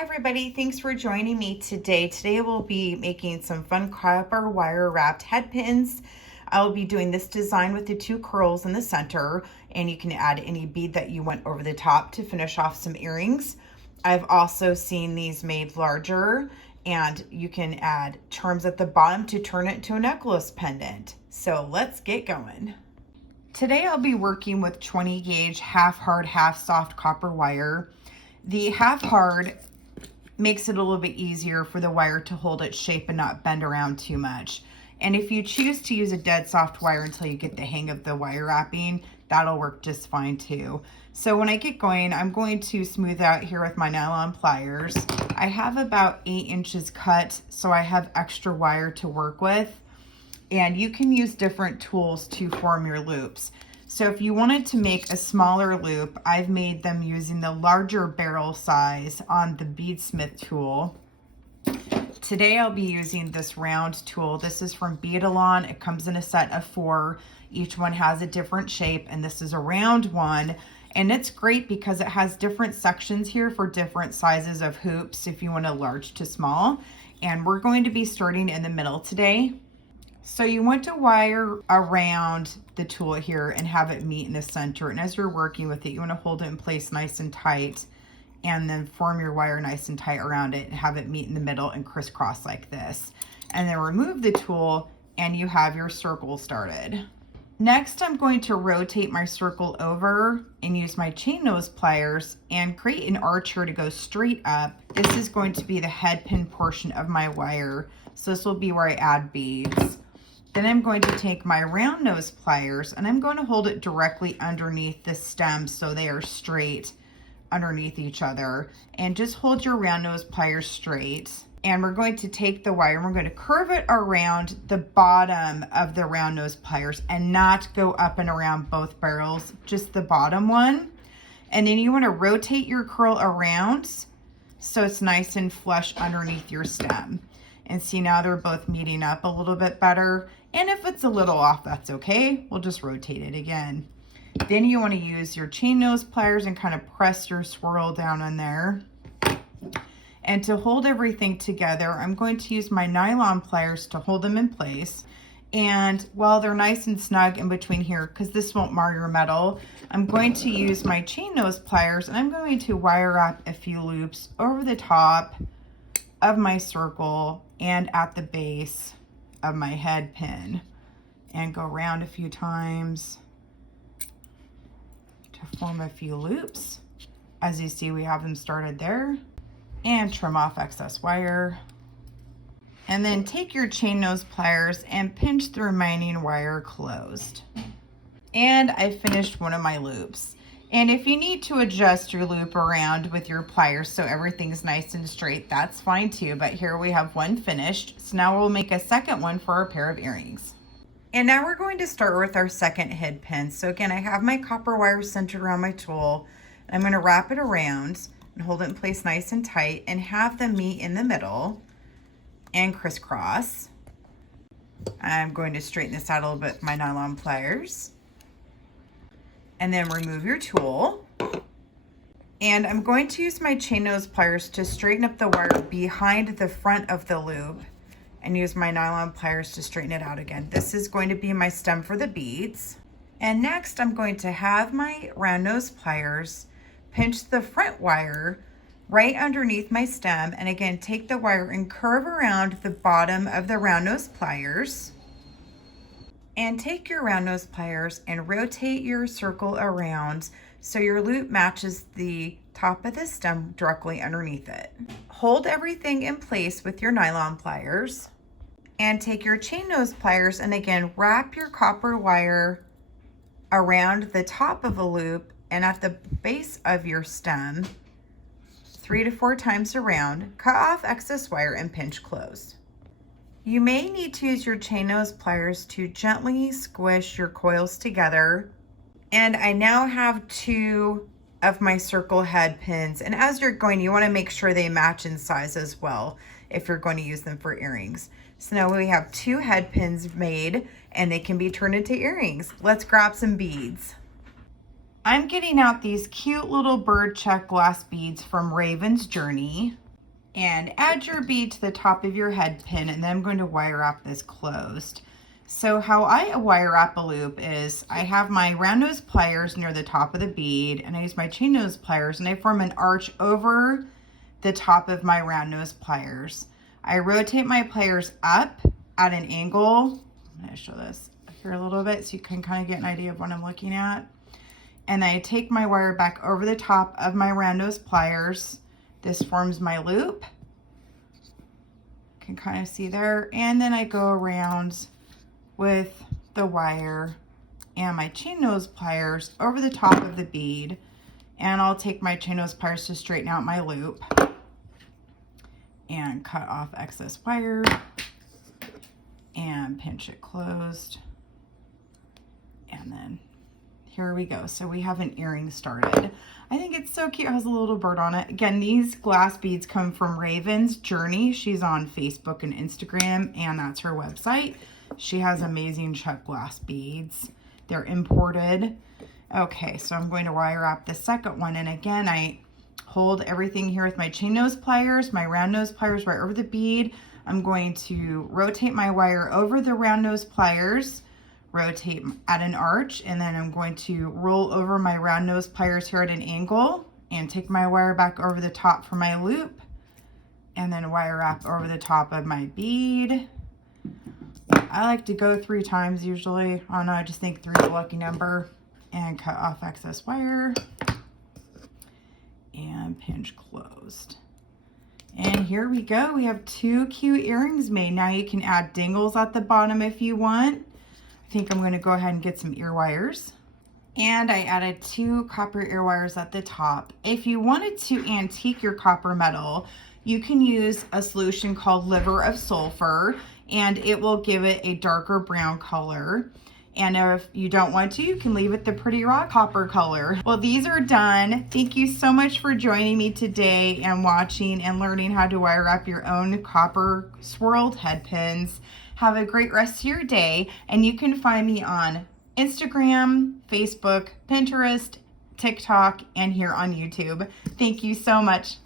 Hi everybody, thanks for joining me today. Today we'll be making some fun copper wire wrapped head pins. I'll be doing this design with the two curls in the center, and you can add any bead that you want over the top to finish off some earrings. I've also seen these made larger, and you can add charms at the bottom to turn it into a necklace pendant. So let's get going. Today I'll be working with 20 gauge half hard, half soft copper wire. The half hard makes it a little bit easier for the wire to hold its shape and not bend around too much. And if you choose to use a dead soft wire until you get the hang of the wire wrapping, that'll work just fine too. So when I get going, I'm going to smooth out here with my nylon pliers. I have about 8 inches cut, so I have extra wire to work with. And you can use different tools to form your loops. So if you wanted to make a smaller loop, I've made them using the larger barrel size on the beadsmith tool. Today I'll be using this round tool. This is from Beadalon. It comes in a set of 4. Each one has a different shape, and this is a round one. And it's great because it has different sections here for different sizes of hoops if you want a large to small. And we're going to be starting in the middle today. So you want to wire around the tool here and have it meet in the center. And as you're working with it, you want to hold it in place nice and tight, and then form your wire nice and tight around it and have it meet in the middle and crisscross like this. And then remove the tool and you have your circle started. Next, I'm going to rotate my circle over and use my chain nose pliers and create an arch here to go straight up. This is going to be the head pin portion of my wire. So this will be where I add beads. Then I'm going to take my round nose pliers and I'm going to hold it directly underneath the stem so they are straight underneath each other. And just hold your round nose pliers straight. And we're going to take the wire and we're going to curve it around the bottom of the round nose pliers and not go up and around both barrels, just the bottom one. And then you want to rotate your curl around so it's nice and flush underneath your stem. And see, now they're both meeting up a little bit better. And if it's a little off, that's okay. We'll just rotate it again. Then you want to use your chain nose pliers and kind of press your swirl down on there. And to hold everything together, I'm going to use my nylon pliers to hold them in place. And while they're nice and snug in between here, because this won't mar your metal, I'm going to use my chain nose pliers and I'm going to wire wrap a few loops over the top of my circle and at the base of my head pin, and go around a few times to form a few loops. As you see, we have them started there, and trim off excess wire. And then take your chain nose pliers and pinch the remaining wire closed. And I finished one of my loops. And if you need to adjust your loop around with your pliers so everything's nice and straight, that's fine too. But here we have one finished. So now we'll make a second one for our pair of earrings. And now we're going to start with our second head pin. So again, I have my copper wire centered around my tool. I'm going to wrap it around and hold it in place nice and tight and have them meet in the middle and crisscross. I'm going to straighten this out a little bit with my nylon pliers. And then remove your tool. And I'm going to use my chain nose pliers to straighten up the wire behind the front of the loop and use my nylon pliers to straighten it out again. This is going to be my stem for the beads. And next I'm going to have my round nose pliers pinch the front wire right underneath my stem, and again take the wire and curve around the bottom of the round nose pliers. And take your round nose pliers and rotate your circle around so your loop matches the top of the stem directly underneath it. Hold everything in place with your nylon pliers and take your chain nose pliers and again wrap your copper wire around the top of a loop and at the base of your stem 3 to 4 times around. Cut off excess wire and pinch close. You may need to use your chain nose pliers to gently squish your coils together. And I now have 2 of my circle head pins. And as you're going, you want to make sure they match in size as well if you're going to use them for earrings. So now we have 2 head pins made and they can be turned into earrings. Let's grab some beads. I'm getting out these cute little bird check glass beads from Raven's Journey. and add your bead to the top of your head pin, and then I'm going to wire wrap this closed. So how I wire wrap a loop is I have my round nose pliers near the top of the bead, and I use my chain nose pliers, and I form an arch over the top of my round nose pliers. I rotate my pliers up at an angle. I'm going to show this here a little bit so you can kind of get an idea of what I'm looking at. And I take my wire back over the top of my round nose pliers. This forms my loop. You can kind of see there. And then I go around with the wire and my chain nose pliers over the top of the bead, and I'll take my chain nose pliers to straighten out my loop and cut off excess wire and pinch it closed, and then here we go. So we have an earring started. I think it's so cute. It has a little bird on it. Again, these glass beads come from Raven's Journey. She's on Facebook and Instagram, and that's her website. She has amazing Czech glass beads. They're imported. Okay, so I'm going to wire wrap the second one. And again, I hold everything here with my chain nose pliers, my round nose pliers right over the bead. I'm going to rotate my wire over the round nose pliers, rotate at an arch, and then I'm going to roll over my round nose pliers here at an angle and take my wire back over the top for my loop, and then wire wrap over the top of my bead. I like to go 3 times usually. I don't know, I just think 3 is a lucky number. And cut off excess wire and pinch closed. And here we go. We have 2 cute earrings made. Now you can add dingles at the bottom if you want. I think I'm going to go ahead and get some ear wires. And I added 2 copper ear wires at the top. If you wanted to antique your copper metal, you can use a solution called liver of sulfur, and it will give it a darker brown color. And if you don't want to, you can leave it the pretty raw copper color. Well, these are done. Thank you so much for joining me today and watching and learning how to wire wrap your own copper swirled head pins. Have a great rest of your day, and you can find me on Instagram, Facebook, Pinterest, TikTok, and here on YouTube. Thank you so much.